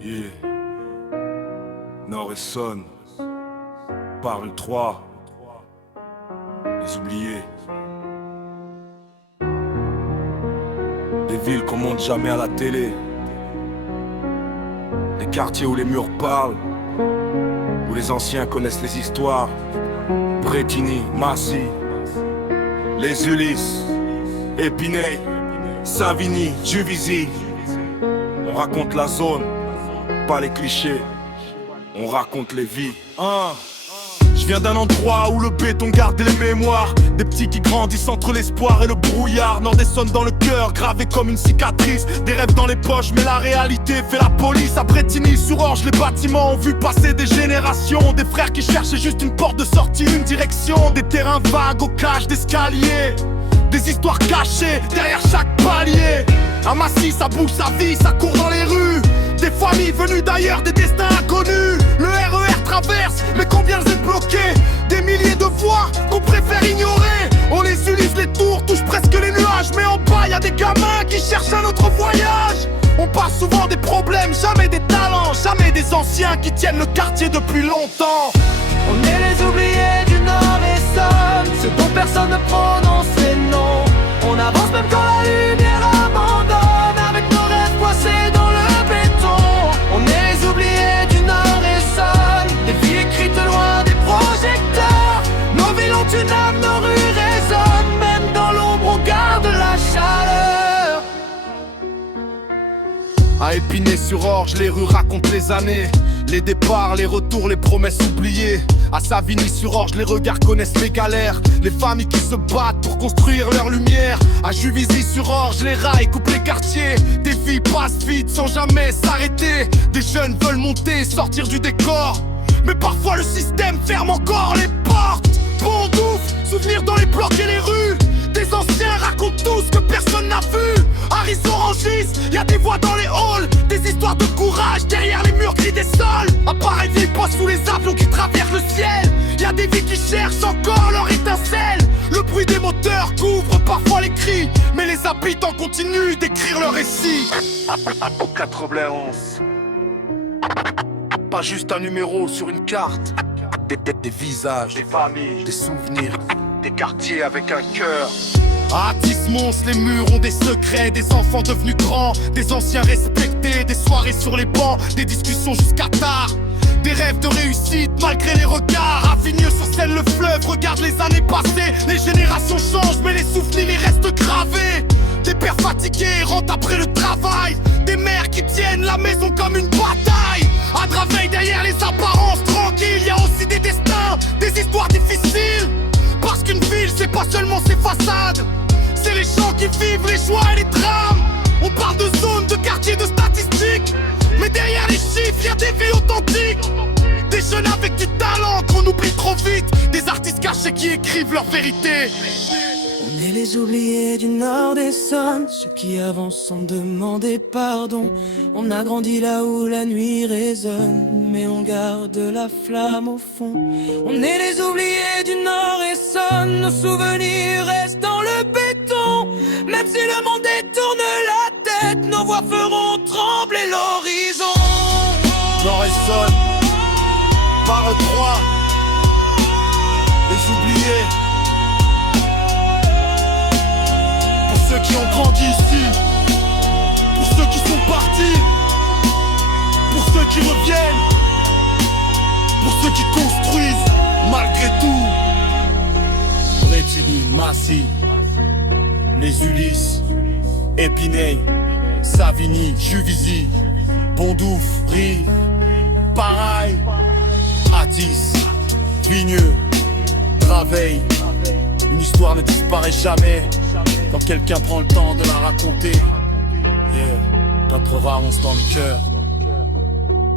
Yeah. Nord et Sonne, Parle 3, les oubliés. Des villes qu'on monte jamais à la télé. Des quartiers où les murs parlent, où les anciens connaissent les histoires. Bretigny, Massy, les Ulysses, Épinay, Savigny, Juvisy. On raconte la zone, pas les clichés. On raconte les vies. Je viens d'un endroit où le béton garde les mémoires. Des petits qui grandissent entre l'espoir et le brouillard. Nord et Sonne dans le cœur, gravé comme une cicatrice. Des rêves dans les poches, mais la réalité fait la police. À Bretigny-sur-Orge, les bâtiments ont vu passer des générations. Des frères qui cherchaient juste une porte de sortie, une direction. Des terrains vagues aux cages d'escalier. Des histoires cachées derrière chaque palier. À Massy, ça bouge sa vie, ça court dans les rues. Des familles venues d'ailleurs, des destins inconnus. Le RER traverse, mais combien est bloqué? Des milliers de voix qu'on préfère ignorer. On les Ulysses, les tours touchent presque les nuages. Mais en bas, y'a des gamins qui cherchent un autre voyage. On parle souvent des problèmes, jamais des talents. Jamais des anciens qui tiennent le quartier depuis longtemps. On est les oubliés du Nord et Sonne, ceux dont personne ne prononce les noms. On avance même quand la lumière abandonne, avec nos rêves coincés dans le béton. On est les oubliés du Nord et Sonne, des vies écrites loin des projecteurs. Nos villes ont une âme, nos rues résonnent, même dans l'ombre on garde la chaleur. À Épinay-sur-Orge, les rues racontent les années. Les départs, les retours, les promesses oubliées. À Savigny-sur-Orge, les regards connaissent les galères. Les familles qui se battent pour construire leur lumière. À Juvisy-sur-Orge, les rails coupent les quartiers. Des vies passent vite sans jamais s'arrêter. Des jeunes veulent monter, sortir du décor. Mais parfois le système ferme encore les portes. Bondouf, souvenirs dans les blocs et les rues. Des anciens racontent tout ce que personne n'a vu. Harris-Orangis, y'a des voix dans les halls. Des histoires de courage derrière les murs gris des sols. Appareils vides passent sous les avions qui traversent le ciel. Y'a des vies qui cherchent encore leur étincelle. Le bruit des moteurs couvre parfois les cris, mais les habitants continuent d'écrire leur récit. Aucun tolérance, pas juste un numéro sur une carte. Des visages, des familles, des souvenirs, des quartiers avec un cœur. À Atis-Mons, les murs ont des secrets. Des enfants devenus grands, des anciens respectés. Des soirées sur les bancs, des discussions jusqu'à tard. Des rêves de réussite malgré les regards. À Vigneux-sur-Seine, le fleuve regarde les années passées. Les générations changent mais les souvenirs ils restent gravés. Des pères fatigués rentrent après le travail. Des mères qui tiennent la maison comme une bataille. À Draveil, derrière les apparences tranquilles, y a aussi des destins, des histoires difficiles. Parce qu'une ville c'est pas seulement ses façades, c'est les gens qui vivent les joies et les drames. On parle de zones, de quartiers, de statistiques, mais derrière les chiffres y'a des vies authentiques. Des jeunes avec du talent qu'on oublie trop vite. Des artistes cachés qui écrivent leur vérité. On est les oubliés du Nord et Sonne, ceux qui avancent sans demander pardon. On a grandi là où la nuit résonne, mais on garde la flamme au fond. On est les oubliés du Nord et Sonne, nos souvenirs restent dans le béton. Même si le monde détourne la tête, nos voix feront trembler l'horizon. Nord et Sonne, Parle 3, les oubliés. Pour ceux qui ont grandi ici, pour ceux qui sont partis, pour ceux qui reviennent, pour ceux qui construisent malgré tout. Bretigny, Massy, les Ulysses, Épinay, Savigny, Juvisy, Bondouf, Rive, Pareil, Atis, Vigneux, Draveil. Une histoire ne disparaît jamais quand quelqu'un prend le temps de la raconter. Yeah, 91 dans le cœur.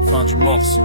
Fin du morceau.